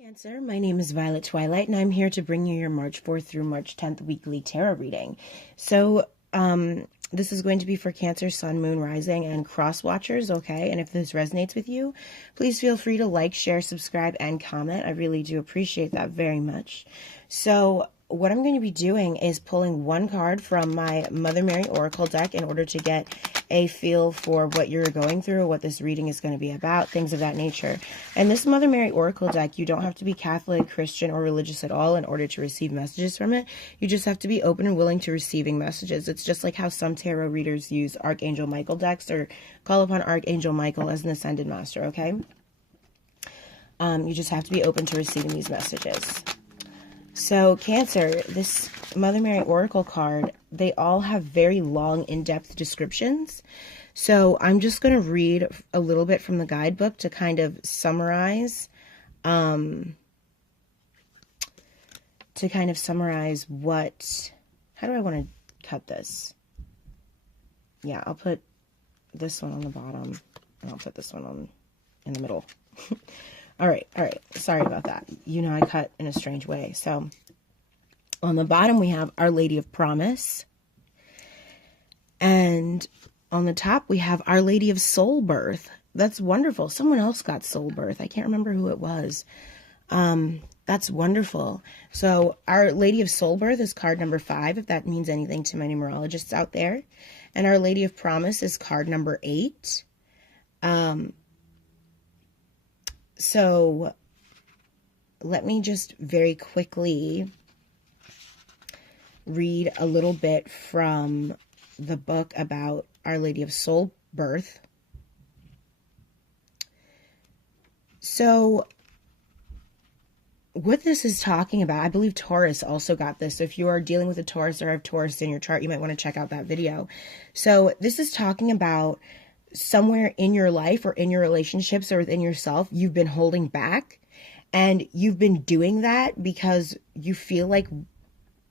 Cancer, my name is Violet Twilight, and I'm here to bring you your March 4th through March 10th weekly tarot reading. So, this is going to be for Cancer, Sun, Moon, Rising, and Cross Watchers, okay? And if this resonates with you, please feel free to like, share, subscribe, and comment. I really do appreciate that very much. So, what I'm going to be doing is pulling one card from my Mother Mary Oracle deck in order to get a feel for what you're going through, what this reading is going to be about, things of that nature. And this Mother Mary Oracle deck, you don't have to be Catholic, Christian, or religious at all in order to receive messages from it. You just have to be open and willing to receiving messages. It's just like how some tarot readers use Archangel Michael decks or call upon Archangel Michael as an ascended master, okay? You just have to be open to receiving these messages. So, Cancer, this Mother Mary Oracle card, they all have very long, in-depth descriptions. So, I'm just going to read a little bit from the guidebook to kind of summarize, what, how do I want to cut this? Yeah, I'll put this one on the bottom, and I'll put this one on in the middle. All right. Sorry about that. You know I cut in a strange way. So, on the bottom, we have Our Lady of Promise. And on the top, we have Our Lady of Soul Birth. That's wonderful. Someone else got Soul Birth. I can't remember who it was. That's wonderful. So, Our Lady of Soul Birth is card number 5, if that means anything to my numerologists out there. And Our Lady of Promise is card number 8. So, let me just very quickly read a little bit from the book about Our Lady of Soul Birth. So, what this is talking about, I believe Taurus also got this. So if you are dealing with a Taurus or have Taurus in your chart, you might want to check out that video. So, this is talking about somewhere in your life or in your relationships or within yourself, you've been holding back, and you've been doing that because you feel like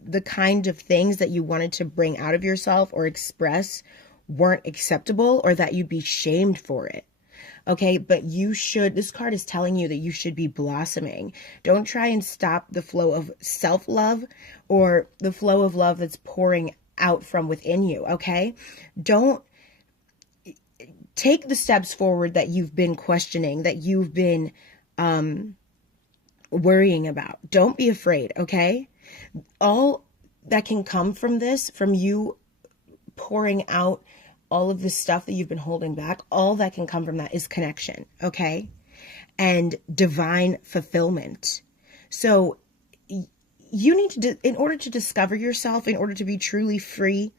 the kind of things that you wanted to bring out of yourself or express weren't acceptable, or that you'd be shamed for it. Okay, but this card is telling you that you should be blossoming. Don't try and stop the flow of self-love or the flow of love that's pouring out from within you, okay? Don't take the steps forward that you've been questioning, that you've been worrying about. Don't be afraid, okay? All that can come from this, from you pouring out all of the stuff that you've been holding back, all that can come from that is connection, okay? And divine fulfillment. So you need to, in order to discover yourself, in order to be truly free,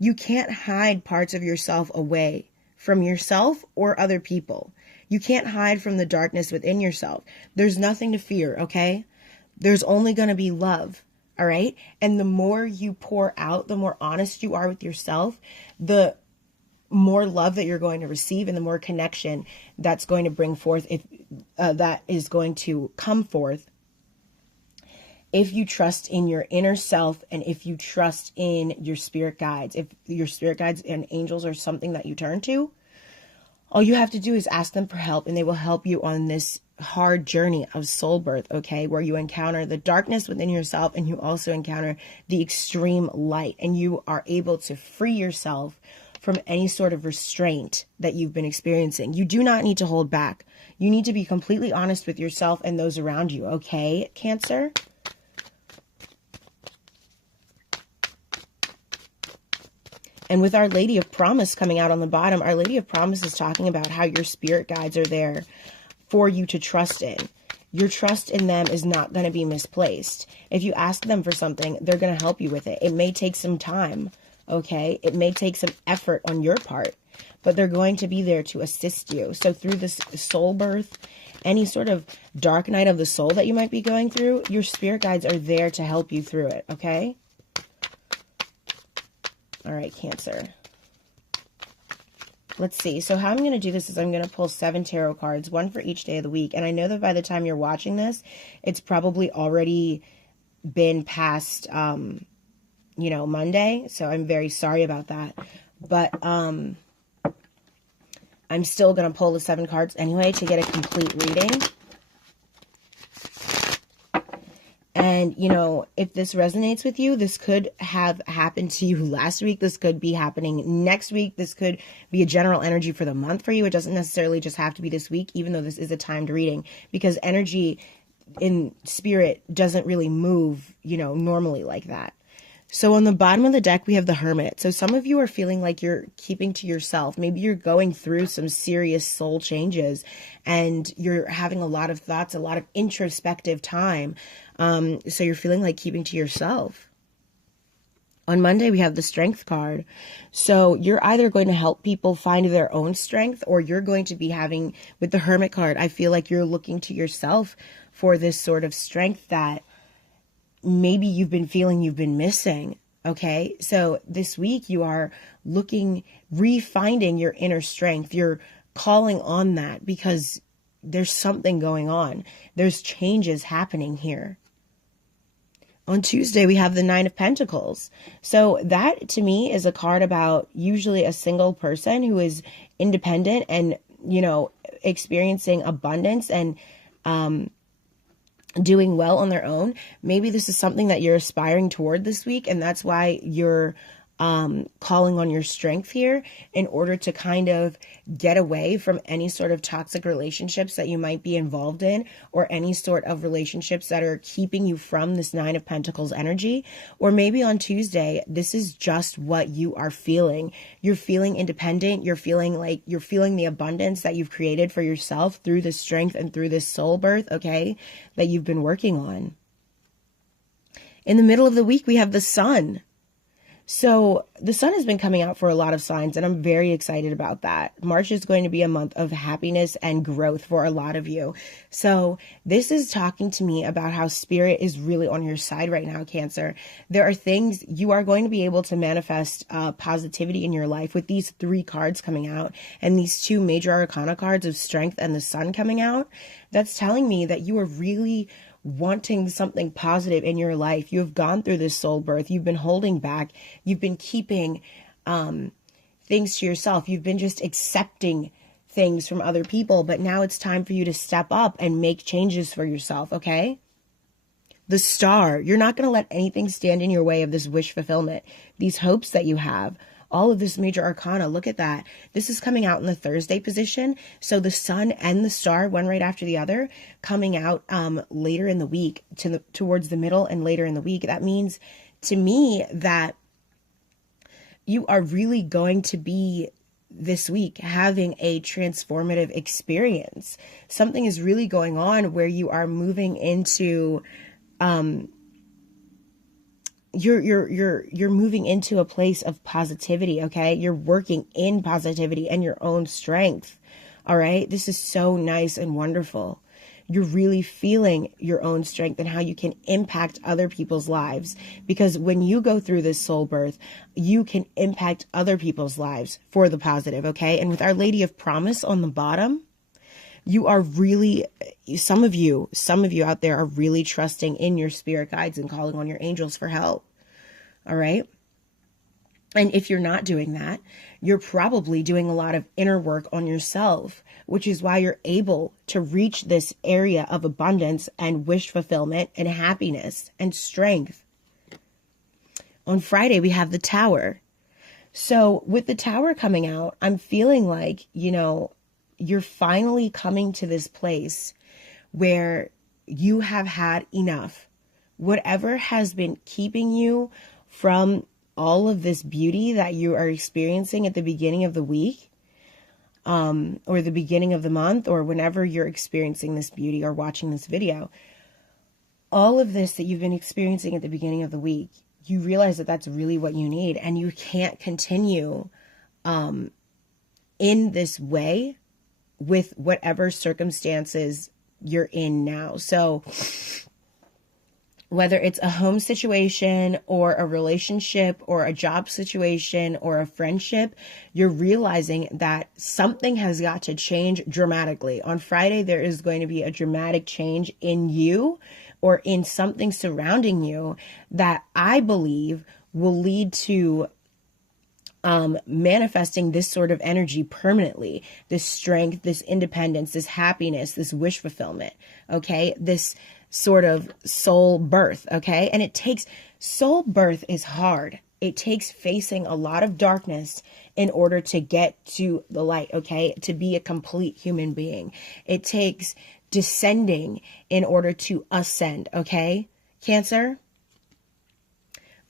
you can't hide parts of yourself away from yourself or other people. You can't hide from the darkness within yourself. There's nothing to fear, okay? There's only going to be love, all right? And the more you pour out, the more honest you are with yourself, the more love that you're going to receive, and the more connection that's going to bring forth, if that is going to come forth, if you trust in your inner self, and if you trust in your spirit guides. If your spirit guides and angels are something that you turn to, all you have to do is ask them for help, and they will help you on this hard journey of soul birth, okay? Where you encounter the darkness within yourself, and you also encounter the extreme light, and you are able to free yourself from any sort of restraint that you've been experiencing. You do not need to hold back. You need to be completely honest with yourself and those around you, okay, Cancer? And with Our Lady of Promise coming out on the bottom, Our Lady of Promise is talking about how your spirit guides are there for you to trust in. Your trust in them is not going to be misplaced. If you ask them for something, they're going to help you with it. It may take some time, okay? It may take some effort on your part, but they're going to be there to assist you. So through this soul birth, any sort of dark night of the soul that you might be going through, your spirit guides are there to help you through it, okay? All right, Cancer. Let's see. So how I'm going to do this is I'm going to pull 7 tarot cards, one for each day of the week. And I know that by the time you're watching this, it's probably already been past, Monday. So I'm very sorry about that. But I'm still going to pull the 7 cards anyway to get a complete reading. And, if this resonates with you, this could have happened to you last week. This could be happening next week. This could be a general energy for the month for you. It doesn't necessarily just have to be this week, even though this is a timed reading, because energy in spirit doesn't really move, normally like that. So on the bottom of the deck, we have the Hermit. So some of you are feeling like you're keeping to yourself. Maybe you're going through some serious soul changes and you're having a lot of thoughts, a lot of introspective time. So you're feeling like keeping to yourself. On Monday, we have the Strength card. So you're either going to help people find their own strength, or you're going to be having, with the Hermit card, I feel like you're looking to yourself for this sort of strength that maybe you've been feeling you've been missing. Okay. So this week you are refinding your inner strength. You're calling on that because there's something going on. There's changes happening here. On Tuesday, we have the Nine of Pentacles. So that to me is a card about usually a single person who is independent and, experiencing abundance and, doing well on their own. Maybe this is something that you're aspiring toward this week, and that's why you're calling on your strength here in order to kind of get away from any sort of toxic relationships that you might be involved in, or any sort of relationships that are keeping you from this Nine of Pentacles energy. Or maybe on Tuesday, this is just what you are feeling. You're feeling independent. You're feeling like you're feeling the abundance that you've created for yourself through this strength and through this soul birth, okay, that you've been working on. In the middle of the week, we have the Sun. So the sun has been coming out for a lot of signs, and I'm very excited about that. March is going to be a month of happiness and growth for a lot of you. So this is talking to me about how spirit is really on your side right now, Cancer. There are things you are going to be able to manifest positivity in your life with these 3 cards coming out and these 2 major arcana cards of strength and the sun coming out. That's telling me that you are really wanting something positive in your life. You have gone through this soul birth. You've been holding back. You've been keeping things to yourself. You've been just accepting things from other people. But now it's time for you to step up and make changes for yourself, okay? The Star. You're not going to let anything stand in your way of this wish fulfillment. These hopes that you have. All of this major arcana, look at that. This is coming out in the Thursday position. So the sun and the star, one right after the other, coming out later in the week, towards the middle and later in the week. That means to me that you are really going to be this week having a transformative experience. Something is really going on where you are moving into you're moving into a place of positivity, okay? You're working in positivity and your own strength, all right? This is so nice and wonderful. You're really feeling your own strength and how you can impact other people's lives, because when you go through this soul birth, you can impact other people's lives for the positive, okay? And with Our Lady of Promise on the bottom, you are really, some of you out there are really trusting in your spirit guides and calling on your angels for help. All right. And if you're not doing that, you're probably doing a lot of inner work on yourself, which is why you're able to reach this area of abundance and wish fulfillment and happiness and strength. On Friday, we have the Tower. So with the Tower coming out, I'm feeling like, you're finally coming to this place where you have had enough. Whatever has been keeping you from all of this beauty that you are experiencing at the beginning of the week, or the beginning of the month, or whenever you're experiencing this beauty or watching this video, all of this that you've been experiencing at the beginning of the week, you realize that that's really what you need, and you can't continue in this way with whatever circumstances you're in now. So whether it's a home situation or a relationship or a job situation or a friendship, you're realizing that something has got to change dramatically. On Friday, there is going to be a dramatic change in you or in something surrounding you that I believe will lead to manifesting this sort of energy permanently, this strength, this independence, this happiness, this wish fulfillment. Okay. This sort of soul birth, okay? And it takes, soul birth is hard. It takes facing a lot of darkness in order to get to the light, okay? To be a complete human being. It takes descending in order to ascend, okay? Cancer.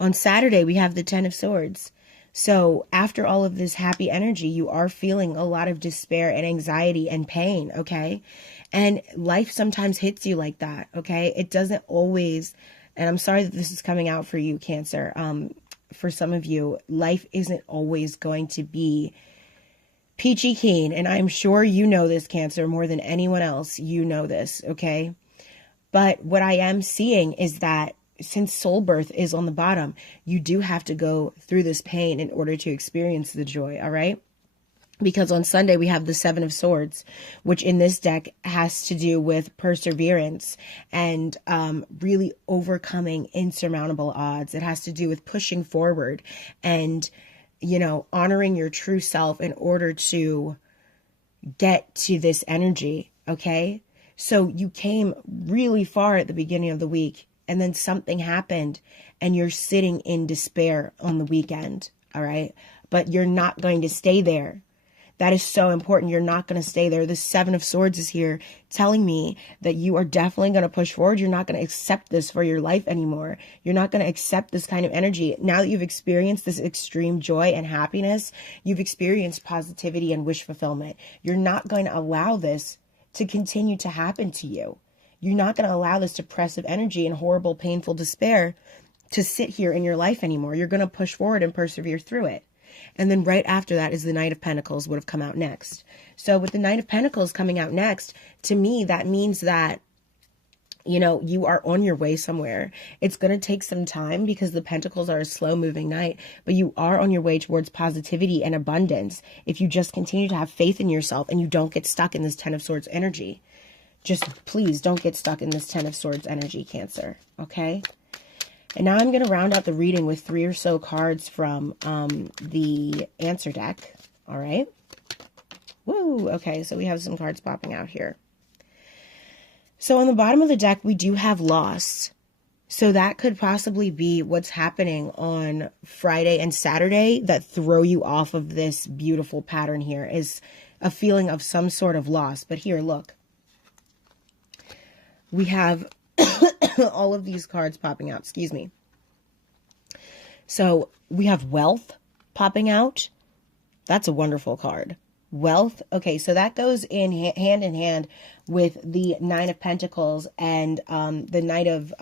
On Saturday, we have the Ten of Swords. So after all of this happy energy, you are feeling a lot of despair and anxiety and pain, okay? And life sometimes hits you like that, okay? It doesn't always, and I'm sorry that this is coming out for you, Cancer. For some of you, life isn't always going to be peachy keen. And I'm sure you know this, Cancer, more than anyone else. You know this, okay? But what I am seeing is that since soul birth is on the bottom, you do have to go through this pain in order to experience the joy, all right? Because on Sunday, we have the Seven of Swords, which in this deck has to do with perseverance and really overcoming insurmountable odds. It has to do with pushing forward and, you know, honoring your true self in order to get to this energy, okay? So you came really far at the beginning of the week, and then something happened, and you're sitting in despair on the weekend, all right? But you're not going to stay there. That is so important. You're not going to stay there. The Seven of Swords is here telling me that you are definitely going to push forward. You're not going to accept this for your life anymore. You're not going to accept this kind of energy. Now that you've experienced this extreme joy and happiness, you've experienced positivity and wish fulfillment. You're not going to allow this to continue to happen to you. You're not going to allow this depressive energy and horrible, painful despair to sit here in your life anymore. You're going to push forward and persevere through it. And then right after that is the Knight of Pentacles would have come out next. So with the Knight of Pentacles coming out next, to me, that means that, you know, you are on your way somewhere. It's going to take some time because the Pentacles are a slow moving knight, but you are on your way towards positivity and abundance if you just continue to have faith in yourself and you don't get stuck in this Ten of Swords energy. Just please don't get stuck in this Ten of Swords energy, Cancer. Okay? And now I'm going to round out the reading with 3 or so cards from the answer deck. All right. Woo. Okay, so we have some cards popping out here. So on the bottom of the deck, we do have loss. So that could possibly be what's happening on Friday and Saturday that throw you off of this beautiful pattern here, is a feeling of some sort of loss. But here, look. We have all of these cards popping out, excuse me. So we have wealth popping out. That's a wonderful card. Wealth. Okay, so that goes in hand in hand with the Nine of Pentacles and the Knight of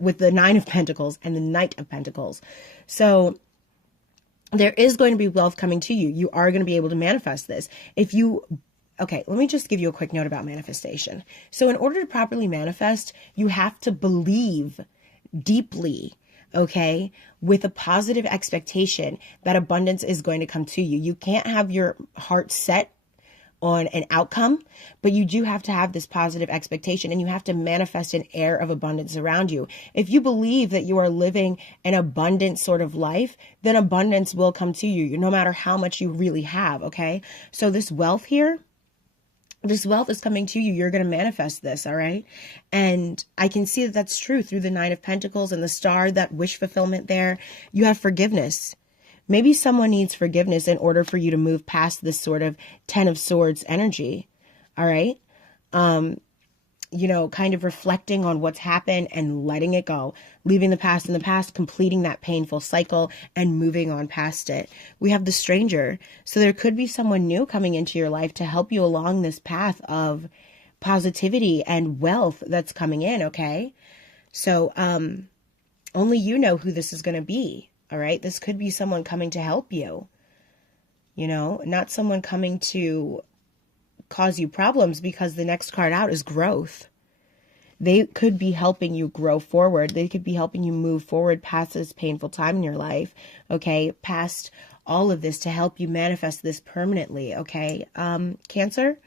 with the Nine of Pentacles and the Knight of Pentacles. So there is going to be wealth coming to you. You are going to be able to manifest this. If you Okay, let me just give you a quick note about manifestation. So in order to properly manifest, you have to believe deeply, okay, with a positive expectation that abundance is going to come to you. You can't have your heart set on an outcome, but you do have to have this positive expectation, and you have to manifest an air of abundance around you. If you believe that you are living an abundant sort of life, then abundance will come to you, no matter how much you really have, okay? So this wealth here, this wealth is coming to you. You're going to manifest this, all right? And I can see that that's true through the Nine of Pentacles and the star, that wish fulfillment there. You have forgiveness. Maybe someone needs forgiveness in order for you to move past this sort of Ten of Swords energy, all right? You know, kind of reflecting on what's happened and letting it go, leaving the past in the past, completing that painful cycle and moving on past it. We have the Stranger. So there could be someone new coming into your life to help you along this path of positivity and wealth that's coming in, okay? So only you know who this is going to be, all right? This could be someone coming to help you, you know, not someone coming to cause you problems, because the next card out is growth. They could be helping you grow forward. They could be helping you move forward past this painful time in your life, okay? Past all of this to help you manifest this permanently, okay? Cancer,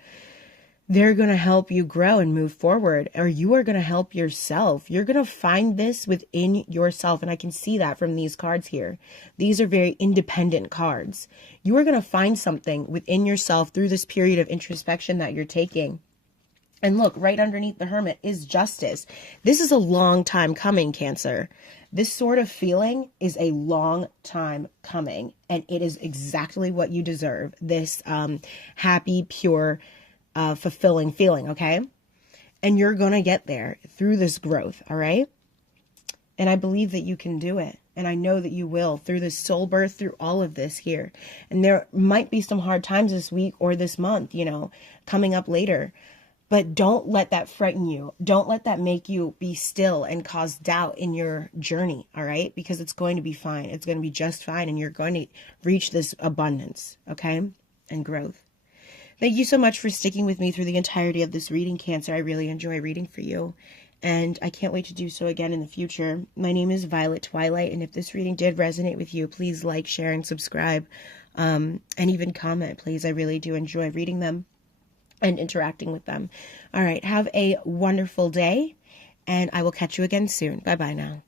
they're going to help you grow and move forward, or you are going to help yourself. You're going to find this within yourself, and I can see that from these cards here. These are very independent cards. You are going to find something within yourself through this period of introspection that you're taking And look, right underneath the Hermit is Justice. This is a long time coming, Cancer. This sort of feeling is a long time coming, and it is exactly what you deserve. This happy, pure, fulfilling feeling, okay? And you're going to get there through this growth, all right? And I believe that you can do it. And I know that you will through this soul birth, through all of this here. And there might be some hard times this week or this month, you know, coming up later. But don't let that frighten you. Don't let that make you be still and cause doubt in your journey, all right? Because it's going to be fine. It's going to be just fine, and you're going to reach this abundance, okay? And growth. Thank you so much for sticking with me through the entirety of this reading, Cancer. I really enjoy reading for you, and I can't wait to do so again in the future. My name is Violet Twilight, and if this reading did resonate with you, please like, share, and subscribe, and even comment, please. I really do enjoy reading them and interacting with them. All right, have a wonderful day, and I will catch you again soon. Bye-bye now.